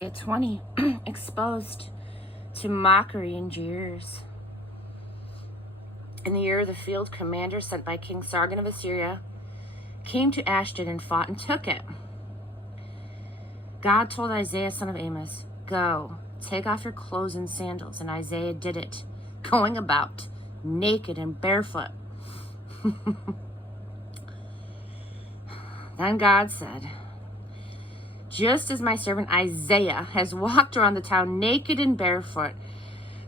At 20, exposed to mockery and jeers. In the year, the field commander sent by King Sargon of Assyria came to Ashdod and fought and took it. God told Isaiah, son of Amos, "Go, take off your clothes and sandals." And Isaiah did it, going about naked and barefoot. Then God said, "Just as my servant Isaiah has walked around the town naked and barefoot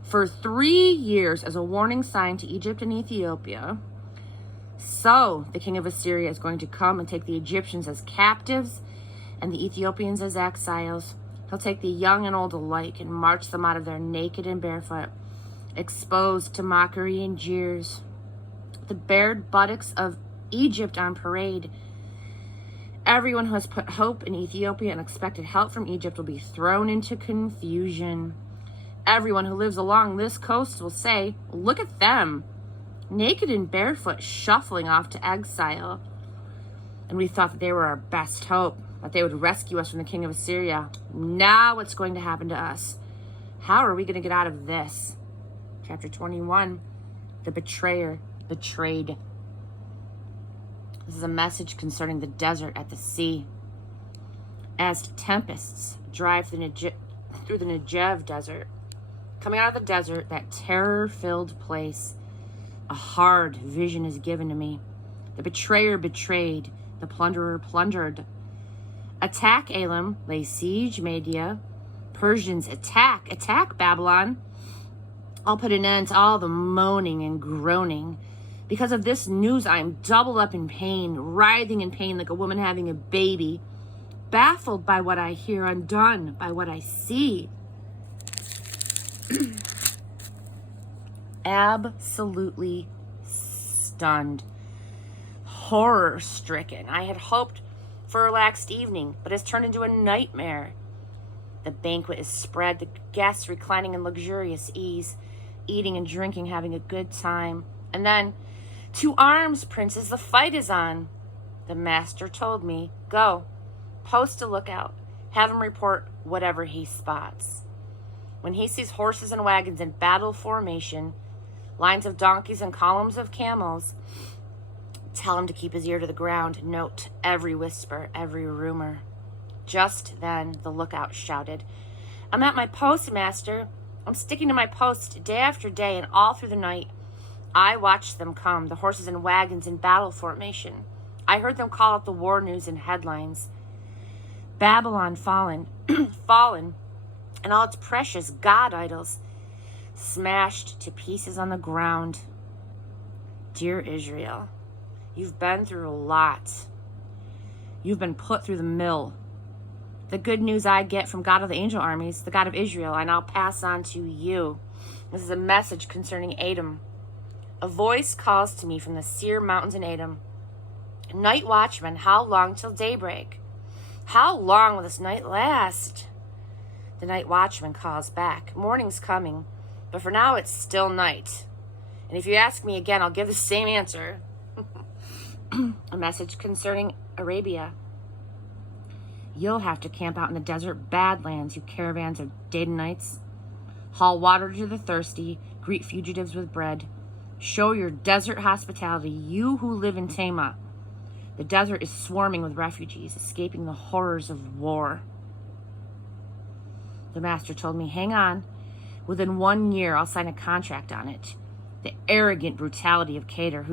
for 3 years as a warning sign to Egypt and Ethiopia, so the king of Assyria is going to come and take the Egyptians as captives and the Ethiopians as exiles. He'll take the young and old alike and march them out of there naked and barefoot, exposed to mockery and jeers. The bared buttocks of Egypt on parade. Everyone who has put hope in Ethiopia and expected help from Egypt will be thrown into confusion. Everyone who lives along this coast will say, 'Look at them, naked and barefoot, shuffling off to exile.' And we thought that they were our best hope, that they would rescue us from the king of Assyria. Now what's going to happen to us? How are we going to get out of this?" Chapter 21, the betrayer betrayed. This is a message concerning the desert at the sea. As tempests drive through the Negev desert, coming out of the desert, that terror-filled place, a hard vision is given to me. The betrayer betrayed, the plunderer plundered. Attack Elam, lay siege Media. Persians, attack Babylon. I'll put an end to all the moaning and groaning. Because of this news, I am doubled up in pain, writhing in pain like a woman having a baby, baffled by what I hear, undone by what I see. Absolutely stunned, horror-stricken. I had hoped for a relaxed evening, but it's turned into a nightmare. The banquet is spread, the guests reclining in luxurious ease, eating and drinking, having a good time. And then, "To arms, princes, the fight is on." The master told me, "Go, post a lookout, have him report whatever he spots. When he sees horses and wagons in battle formation, lines of donkeys and columns of camels, tell him to keep his ear to the ground, note every whisper, every rumor." Just then, the lookout shouted, "I'm at my post, master. I'm sticking to my post day after day, and all through the night, I watched them come, the horses and wagons in battle formation. I heard them call out the war news in headlines. Babylon fallen, fallen, and all its precious god idols smashed to pieces on the ground. Dear Israel, you've been through a lot. You've been put through the mill. The good news I get from God of the angel armies, the God of Israel, I now pass on to you. This is a message concerning Edom. A voice calls to me from the Seir Mountains in Edom. Night watchman, how long till daybreak? How long will this night last?" The night watchman calls back, "Morning's coming, but for now it's still night. And if you ask me again, I'll give the same answer." A message concerning Arabia. "You'll have to camp out in the desert badlands, you caravans of Dedanites. Haul water to the thirsty, greet fugitives with bread. Show your desert hospitality, you who live in Tema. The desert is swarming with refugees, escaping the horrors of war." The master told me, "Hang on. Within 1 year, I'll sign a contract on it. The arrogant brutality of Kedar,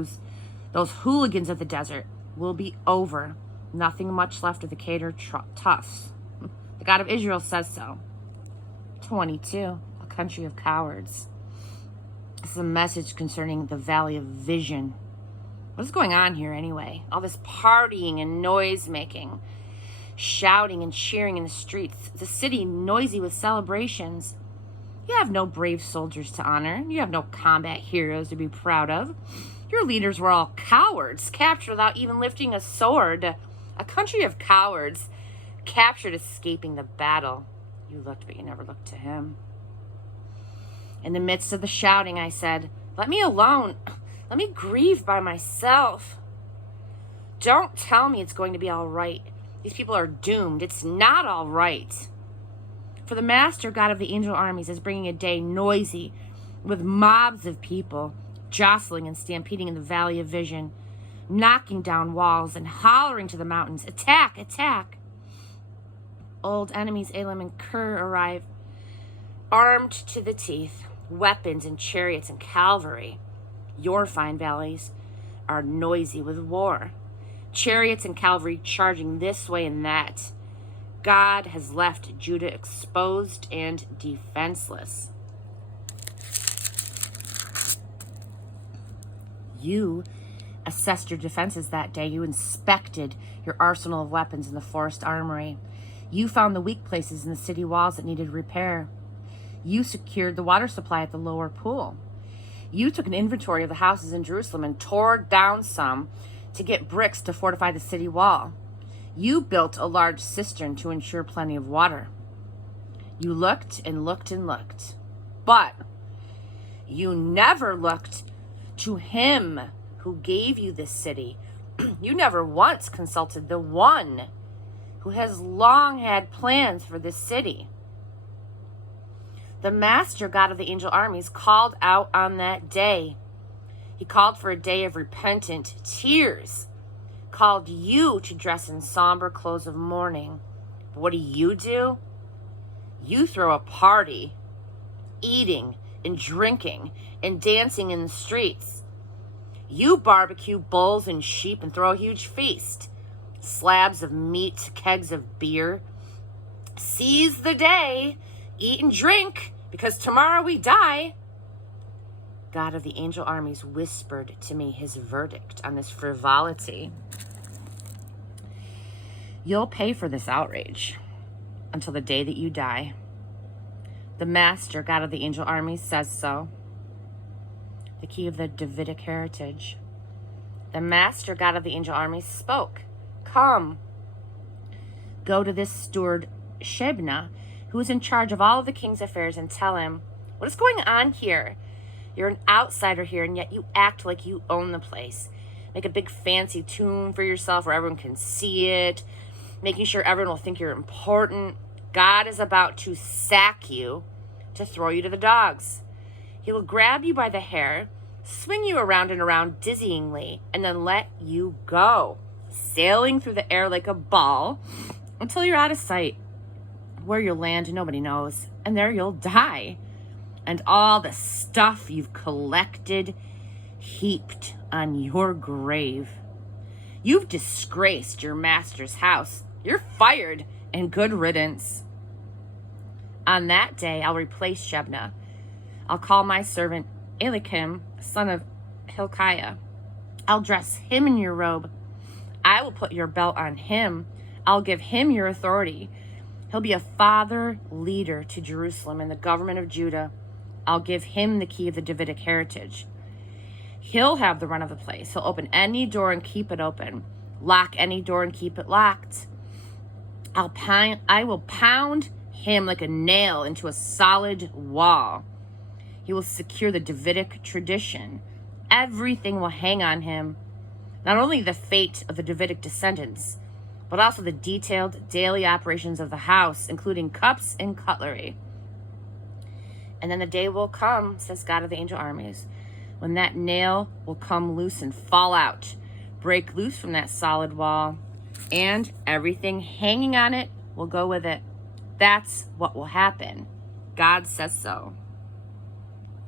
those hooligans of the desert, will be over. Nothing much left of the Kedar toughs. The God of Israel says so." 22, a country of cowards. This is a message concerning the Valley of Vision. What is going on here anyway? All this partying and noise making, shouting and cheering in the streets. The city noisy with celebrations. You have no brave soldiers to honor. You have no combat heroes to be proud of. Your leaders were all cowards, captured without even lifting a sword. A country of cowards, captured escaping the battle. You looked, but you never looked to him. In the midst of the shouting, I said, "Let me alone. Let me grieve by myself. Don't tell me it's going to be all right. These people are doomed. It's not all right." For the Master God of the angel armies is bringing a day noisy, with mobs of people jostling and stampeding in the valley of vision, knocking down walls and hollering to the mountains, attack, attack. Old enemies Elam and Ker arrive, armed to the teeth, weapons and chariots and cavalry. Your fine valleys are noisy with war, chariots and cavalry charging this way and that. God has left Judah exposed and defenseless. You assessed your defenses that day. You inspected your arsenal of weapons in the forest armory. You found the weak places in the city walls that needed repair. You secured the water supply at the lower pool. You took an inventory of the houses in Jerusalem and tore down some to get bricks to fortify the city wall. You built a large cistern to ensure plenty of water. You looked and looked and looked, but you never looked to him who gave you this city. You never once consulted the one who has long had plans for this city. The Master God of the angel armies called out on that day. He called for a day of repentant tears, called you to dress in somber clothes of mourning. But what do? You throw a party, eating and drinking and dancing in the streets. You barbecue bulls and sheep and throw a huge feast, slabs of meat, kegs of beer. Seize the day, eat and drink, because tomorrow we die. God of the angel armies whispered to me his verdict on this frivolity. You'll pay for this outrage until the day that you die. The Master God of the angel armies says so. The key of the Davidic heritage. The Master God of the angel armies spoke. Come, go to this steward Shebna, who is in charge of all of the king's affairs, and tell him, what is going on here? You're an outsider here, and yet you act like you own the place. Make a big fancy tomb for yourself where everyone can see it, making sure everyone will think you're important. God is about to sack you, to throw you to the dogs. He will grab you by the hair, swing you around and around dizzyingly, and then let you go, sailing through the air like a ball until you're out of sight. Where you'll land, nobody knows, and there you'll die. And all the stuff you've collected heaped on your grave. You've disgraced your master's house. You're fired, and good riddance. On that day, I'll replace Shebna. I'll call my servant Eliakim, son of Hilkiah. I'll dress him in your robe. I will put your belt on him. I'll give him your authority. He'll be a father leader to Jerusalem and the government of Judah. I'll give him the key of the Davidic heritage. He'll have the run of the place. He'll open any door and keep it open. Lock any door and keep it locked. I will pound him like a nail into a solid wall. He will secure the Davidic tradition. Everything will hang on him. Not only the fate of the Davidic descendants, but also the detailed daily operations of the house, including cups and cutlery. And then the day will come, says God of the angel armies, when that nail will come loose and fall out, break loose from that solid wall, and everything hanging on it will go with it. That's what will happen. God says so.